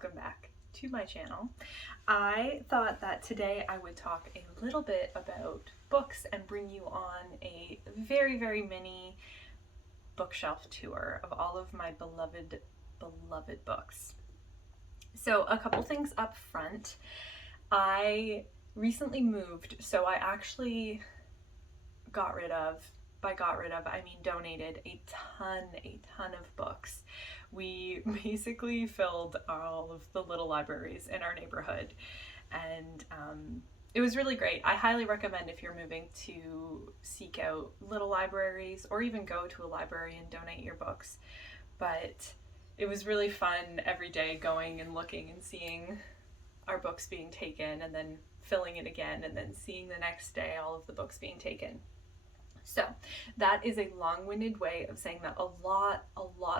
welcome back to my channel. I thought that today I would talk a little bit about books and bring you on a very, very mini bookshelf tour of all of my beloved books. So a couple things up front. I recently moved, so I actually got rid of, by got rid of, I mean donated a ton of books. We basically filled all of the little libraries in our neighborhood, and it was really great. I highly recommend, if you're moving, to seek out little libraries or even go to a library and donate your books. But it was really fun every day going and looking and seeing our books being taken and then filling it again, and then seeing the next day all of the books being taken. So that is a long-winded way of saying that a lot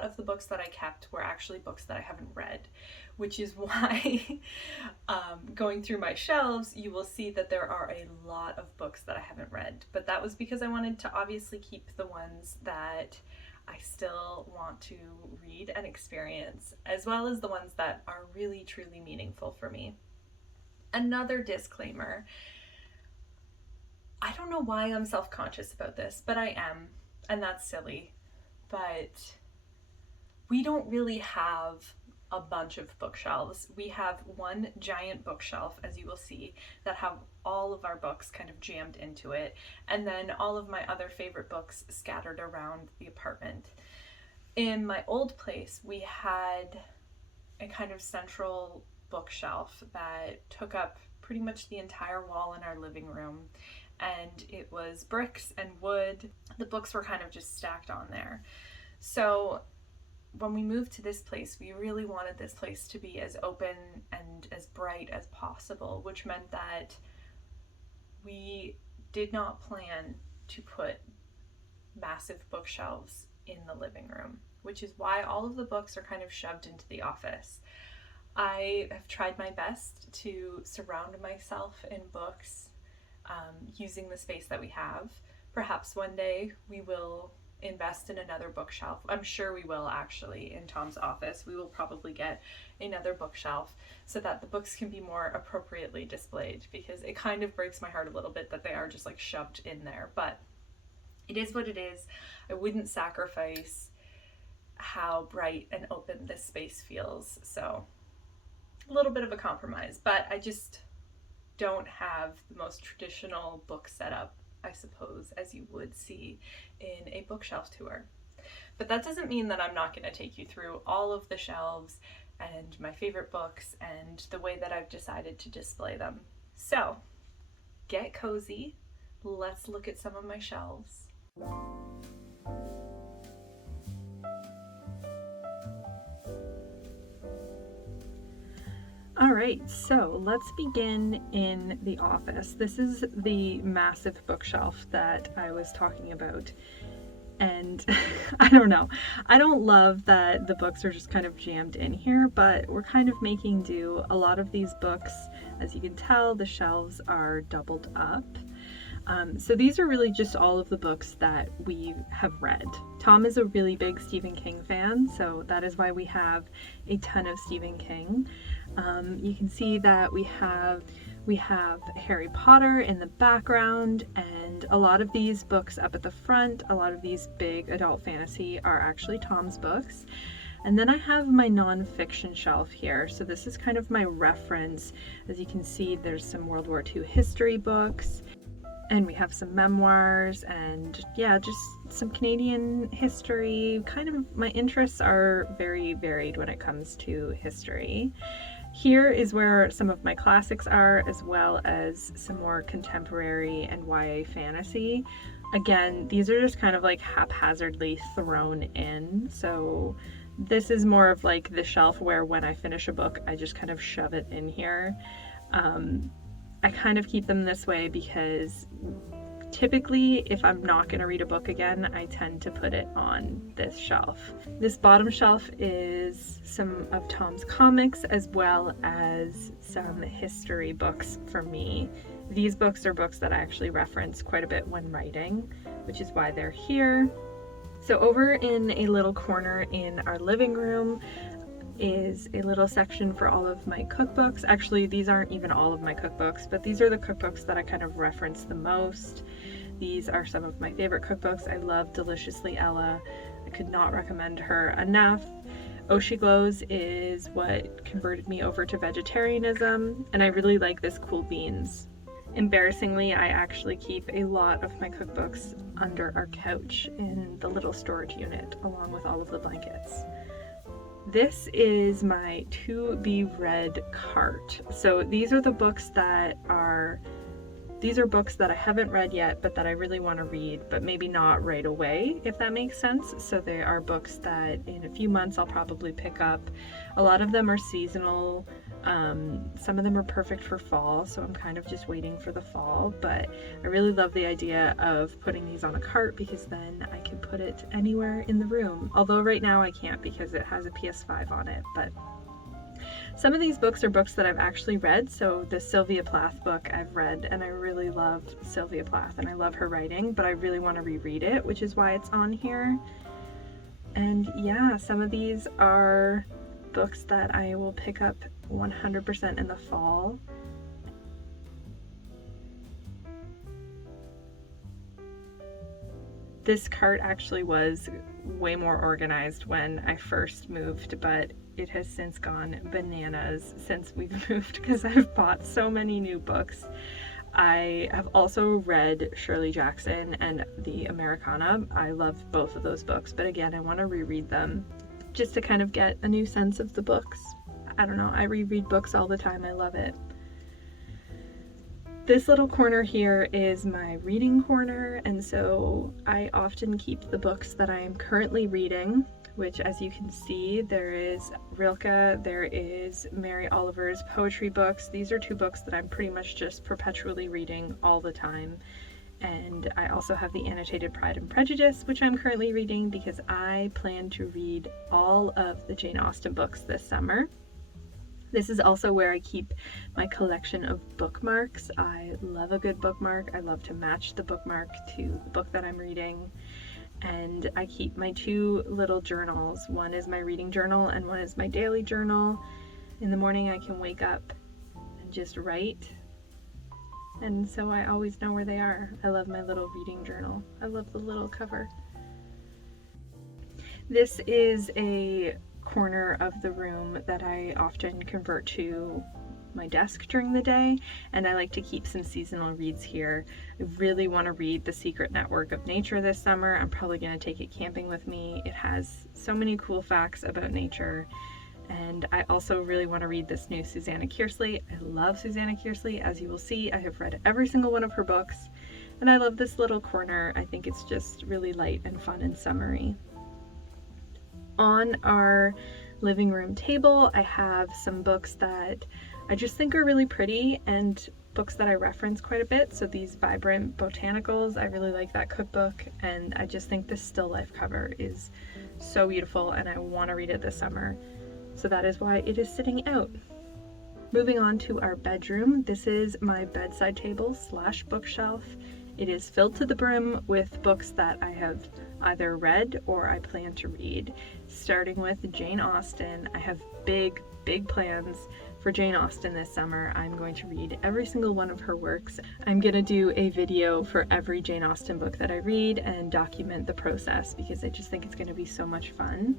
of the books that I kept were actually books that I haven't read, which is why going through my shelves, you will see that there are a lot of books that I haven't read. But that was because I wanted to obviously keep the ones that I still want to read and experience, as well as the ones that are really, truly meaningful for me. Another disclaimer, I don't know why I'm self-conscious about this, but I am, and that's silly. But we don't really have a bunch of bookshelves. We have one giant bookshelf, as you will see, that have all of our books kind of jammed into it, and then all of my other favorite books scattered around the apartment. In my old place, we had a kind of central bookshelf that took up pretty much the entire wall in our living room, and it was bricks and wood. The books were kind of just stacked on there. So when we moved to this place, we really wanted this place to be as open and as bright as possible, which meant that we did not plan to put massive bookshelves in the living room, which is why all of the books are kind of shoved into the office. I have tried my best to surround myself in books using the space that we have. Perhaps one day we will invest in another bookshelf. I'm sure we will, actually. In Tom's office, we will probably get another bookshelf so that the books can be more appropriately displayed, because it kind of breaks my heart a little bit that they are just like shoved in there. But it is what it is. I wouldn't sacrifice how bright and open this space feels, so a little bit of a compromise. But I just don't have the most traditional book setup, I suppose, as you would see in a bookshelf tour. But that doesn't mean that I'm not going to take you through all of the shelves and my favorite books and the way that I've decided to display them. So get cozy. Let's look at some of my shelves. All right, so let's begin in the office. This is the massive bookshelf that I was talking about. And I don't know, I don't love that the books are just kind of jammed in here, but we're kind of making do. A lot of these books, as you can tell, the shelves are doubled up. So these are really just all of the books that we have read. Tom is a really big Stephen King fan, so that is why we have a ton of Stephen King. You can see that we have Harry Potter in the background, and a lot of these books up at the front, a lot of these big adult fantasy are actually Tom's books. And then I have my nonfiction shelf here. So this is kind of my reference. As you can see, there's some World War II history books, and we have some memoirs, and yeah, just some Canadian history. Kind of, my interests are very varied when it comes to history. Here is where some of my classics are, as well as some more contemporary and YA fantasy. Again, these are just kind of like haphazardly thrown in. So this is more of like the shelf where when I finish a book, I just kind of shove it in here. I kind of keep them this way because typically, if I'm not going to read a book again, I tend to put it on this shelf. This bottom shelf is some of Tom's comics, as well as some history books for me. These books are books that I actually reference quite a bit when writing, which is why they're here. So over in a little corner in our living room, is a little section for all of my cookbooks. Actually, these aren't even all of my cookbooks, but these are the cookbooks that I kind of reference the most. These are some of my favorite cookbooks. I love Deliciously Ella. I could not recommend her enough. Oh She Glows is what converted me over to vegetarianism, and I really like this Cool Beans. Embarrassingly, I actually keep a lot of my cookbooks under our couch in the little storage unit, along with all of the blankets. This is my to be read cart. So these are the books that these are books that I haven't read yet, but that I really want to read, but maybe not right away, if that makes sense. So they are books that in a few months I'll probably pick up. A lot of them are seasonal. Some of them are perfect for fall, so I'm kind of just waiting for the fall, but I really love the idea of putting these on a cart because then I can put it anywhere in the room. Although right now I can't because it has a PS5 on it, but some of these books are books that I've actually read. So the Sylvia Plath book I've read, and I really loved Sylvia Plath and I love her writing, but I really want to reread it, which is why it's on here. And yeah, some of these are books that I will pick up 100% in the fall. This cart actually was way more organized when I first moved, but it has since gone bananas since we've moved because I've bought so many new books. I have also read Shirley Jackson and The Americana. I love both of those books, but again, I want to reread them just to kind of get a new sense of the books. I don't know, I reread books all the time. I love it. This little corner here is my reading corner, and so I often keep the books that I am currently reading, which, as you can see, there is Rilke, there is Mary Oliver's poetry books. These are two books that I'm pretty much just perpetually reading all the time. And I also have the annotated Pride and Prejudice, which I'm currently reading because I plan to read all of the Jane Austen books this summer. This is also where I keep my collection of bookmarks. I love a good bookmark. I love to match the bookmark to the book that I'm reading. And I keep my two little journals. One is my reading journal and one is my daily journal. In the morning I can wake up and just write. And so I always know where they are. I love my little reading journal. I love the little cover. This is a corner of the room that I often convert to my desk during the day, and I like to keep some seasonal reads here. I really want to read The Secret Network of Nature this summer. I'm probably going to take it camping with me. It has so many cool facts about nature, and I also really want to read this new Susanna Kearsley. I love Susanna Kearsley. As you will see, I have read every single one of her books, and I love this little corner. I think it's just really light and fun and summery. On our living room table, I have some books that I just think are really pretty and books that I reference quite a bit. So these Vibrant Botanicals, I really like that cookbook, and I just think this still life cover is so beautiful and I want to read it this summer. So that is why it is sitting out. Moving on to our bedroom, this is my bedside table / bookshelf. It is filled to the brim with books that I have either read or I plan to read. Starting with Jane Austen, I have big plans for Jane Austen this summer. I'm going to read every single one of her works. I'm gonna do a video for every Jane Austen book that I read and document the process because I just think it's gonna be so much fun.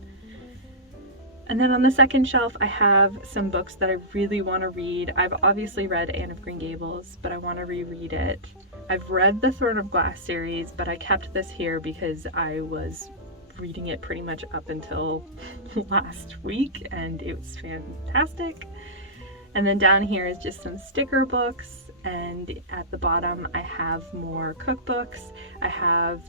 And then on the second shelf, I have some books that I really want to read. I've obviously read Anne of Green Gables, but I want to reread it. I've read the Throne of Glass series, but I kept this here because I was reading it pretty much up until last week, and it was fantastic. And then down here is just some sticker books, and at the bottom I have more cookbooks. I have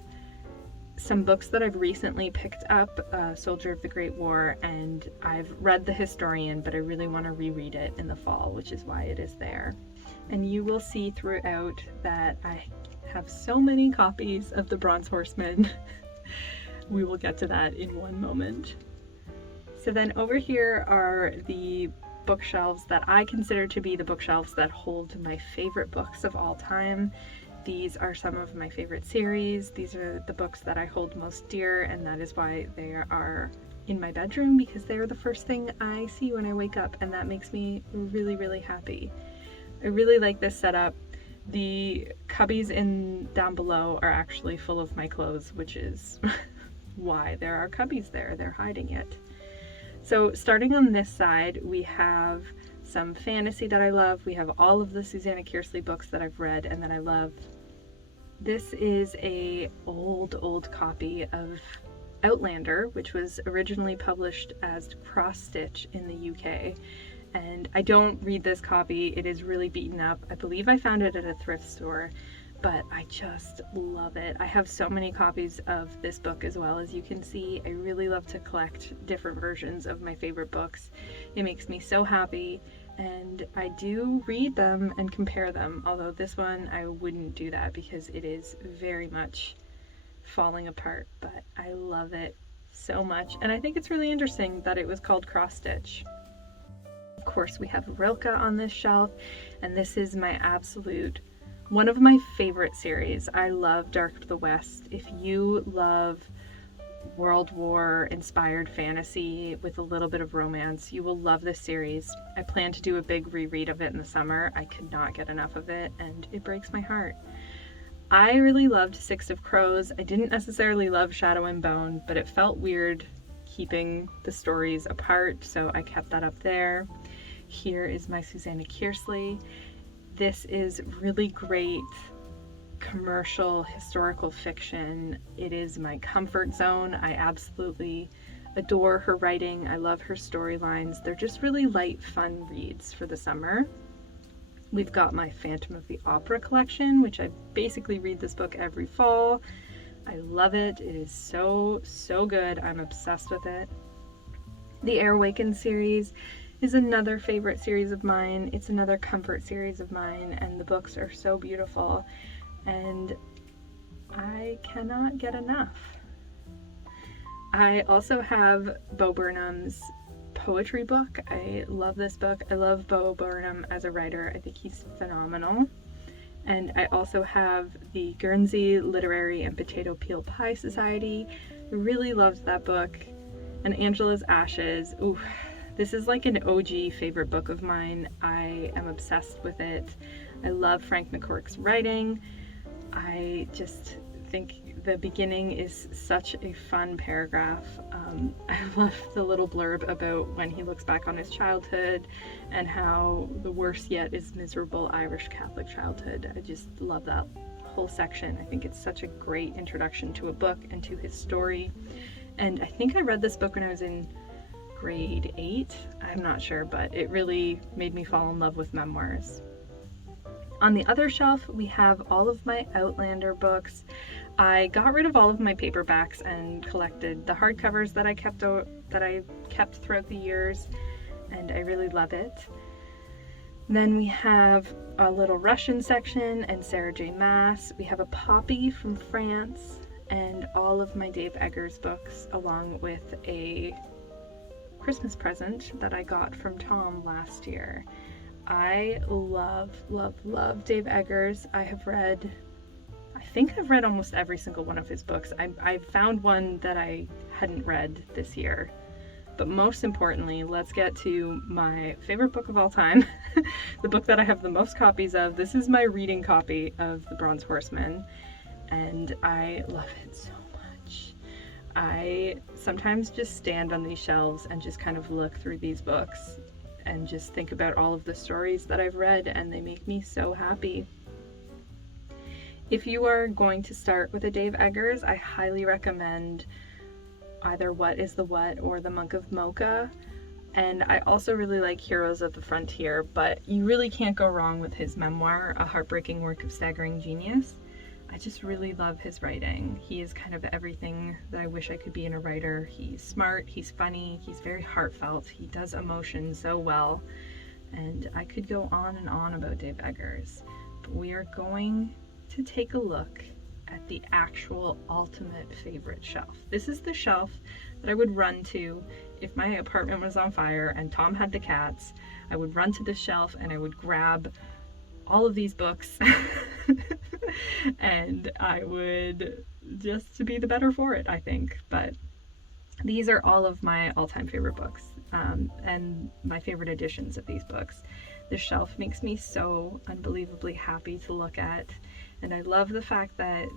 some books that I've recently picked up, Soldier of the Great War, and I've read The Historian, but I really want to reread it in the fall, which is why it is there. And you will see throughout that I have so many copies of the Bronze Horseman. We will get to that in one moment. So then over here are the bookshelves that I consider to be the bookshelves that hold my favorite books of all time. These are some of my favorite series. These are the books that I hold most dear, and that is why they are in my bedroom because they are the first thing I see when I wake up, and that makes me really, really happy. I really like this setup. The cubbies down below are actually full of my clothes, which is why there are cubbies there. They're hiding it. So starting on this side, we have some fantasy that I love. We have all of the Susanna Kearsley books that I've read and that I love. This is a old copy of Outlander, which was originally published as cross stitch in the UK. And I don't read this copy. It is really beaten up. I believe I found it at a thrift store, but I just love it. I have so many copies of this book as well. As you can see, I really love to collect different versions of my favorite books. It makes me so happy, and I do read them and compare them, although this one I wouldn't do that because it is very much falling apart, but I love it so much. And I think it's really interesting that it was called cross stitch. Of course, we have Rilke on this shelf, and this is my absolute one of my favorite series. I love Dark of the West. If you love World War inspired fantasy with a little bit of romance, you will love this series. I plan to do a big reread of it in the summer. I could not get enough of it, and it breaks my heart. I really loved Six of Crows. I didn't necessarily love Shadow and Bone, but it felt weird keeping the stories apart, so I kept that up there. Here is my Susanna Kearsley. This is really great commercial historical fiction. It is my comfort zone. I absolutely adore her writing. I love her storylines. They're just really light, fun reads for the summer. We've got my Phantom of the Opera collection, which I basically read this book every fall. I love it. It is so good. I'm obsessed with it. The Air Awakens series is another favorite series of mine. It's another comfort series of mine, and the books are so beautiful, and I cannot get enough. I also have Bo Burnham's poetry book. I love this book. I love Bo Burnham as a writer. I think he's phenomenal. And I also have the Guernsey Literary and Potato Peel Pie Society. I really loved that book. And Angela's Ashes. Ooh, this is like an OG favorite book of mine. I am obsessed with it. I love Frank McCourt's writing. I just think the beginning is such a fun paragraph. I love the little blurb about when he looks back on his childhood and how the worst yet is miserable Irish Catholic childhood. I just love that whole section. I think it's such a great introduction to a book and to his story. And I think I read this book when I was in grade 8. I'm not sure, but it really made me fall in love with memoirs. On the other shelf, we have all of my Outlander books. I got rid of all of my paperbacks and collected the hardcovers that I kept throughout the years, and I really love it. Then we have a little Russian section and Sarah J. Maas. We have a Poppy from France, and all of my Dave Eggers books, along with a Christmas present that I got from Tom last year. I love Dave Eggers. I think I've read almost every single one of his books. I found one that I hadn't read this year. But most importantly, let's get to my favorite book of all time, the book that I have the most copies of. This is my reading copy of The Bronze Horseman, and I love it so much. I sometimes just stand on these shelves and just kind of look through these books and just think about all of the stories that I've read, and they make me so happy. If you are going to start with a Dave Eggers, I highly recommend either What is the What or The Monk of Mocha. And I also really like Heroes of the Frontier, but you really can't go wrong with his memoir, A Heartbreaking Work of Staggering Genius. I just really love his writing. He is kind of everything that I wish I could be in a writer. He's smart, he's funny, he's very heartfelt, he does emotion so well. And I could go on and on about Dave Eggers, but we are going to take a look at the actual ultimate favorite shelf. This is the shelf that I would run to if my apartment was on fire and Tom had the cats. I would run to this shelf and I would grab all of these books and I would just be the better for it, I think. But These are all of my all-time favorite books, and my favorite editions of these books. The shelf makes me so unbelievably happy to look at, and I love the fact that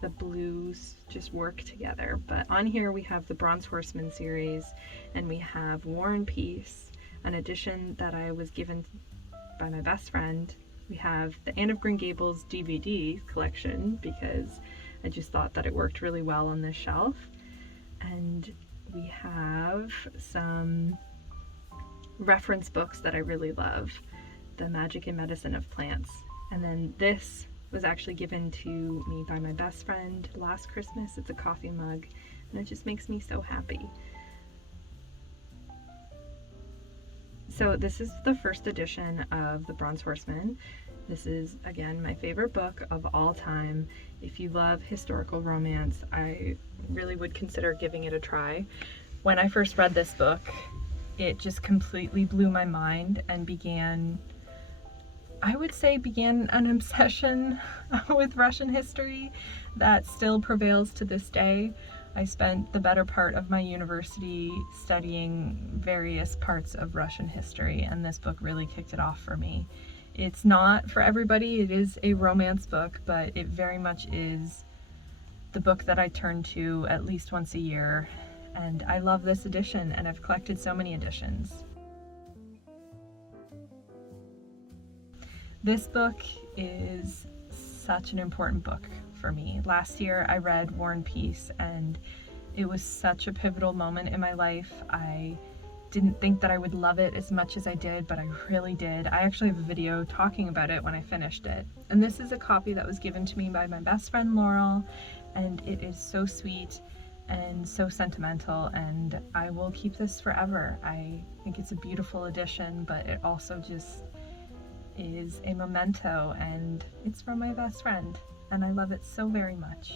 the blues just work together. But on here we have the Bronze Horseman series, and we have War and Peace, an edition that I was given by my best friend. We have the Anne of Green Gables DVD collection because I just thought that it worked really well on this shelf. And we have some reference books that I really love. The Magic and Medicine of Plants. And then this was actually given to me by my best friend last Christmas. It's a coffee mug, and it just makes me so happy. So this is the first edition of the Bronze Horseman. This is, again, my favorite book of all time. If you love historical romance, I really would consider giving it a try. When I first read this book, it just completely blew my mind and began an obsession with Russian history that still prevails to this day. I spent the better part of my university studying various parts of Russian history, and this book really kicked it off for me. It's not for everybody, it is a romance book, but it very much is the book that I turn to at least once a year, and I love this edition, and I've collected so many editions. This book is such an important book for me. Last year I read War and Peace, and it was such a pivotal moment in my life. I didn't think that I would love it as much as I did, but I really did. I actually have a video talking about it when I finished it. And this is a copy that was given to me by my best friend Laurel, and it is so sweet and so sentimental, and I will keep this forever. I think it's a beautiful edition, but it also just is a memento, and it's from my best friend, and I love it so very much.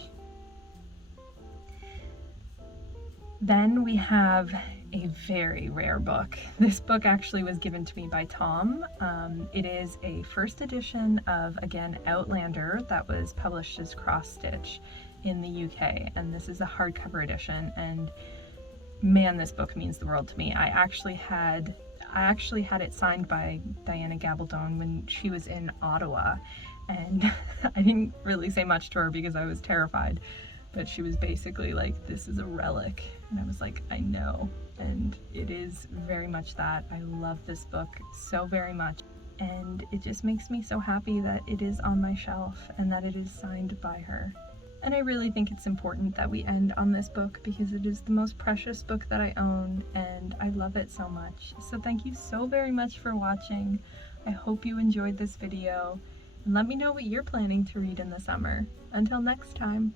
Then we have a very rare book. This book actually was given to me by Tom. It is a first edition of, again, Outlander that was published as cross stitch in the UK, and this is a hardcover edition, and man, this book means the world to me. I actually had it signed by Diana Gabaldon when she was in Ottawa, and I didn't really say much to her because I was terrified, but she was basically like, this is a relic, and I was like, I know, and it is very much that. I love this book so very much, and it just makes me so happy that it is on my shelf and that it is signed by her. And I really think it's important that we end on this book because it is the most precious book that I own, and I love it so much. So thank you so very much for watching. I hope you enjoyed this video, and let me know what you're planning to read in the summer. Until next time.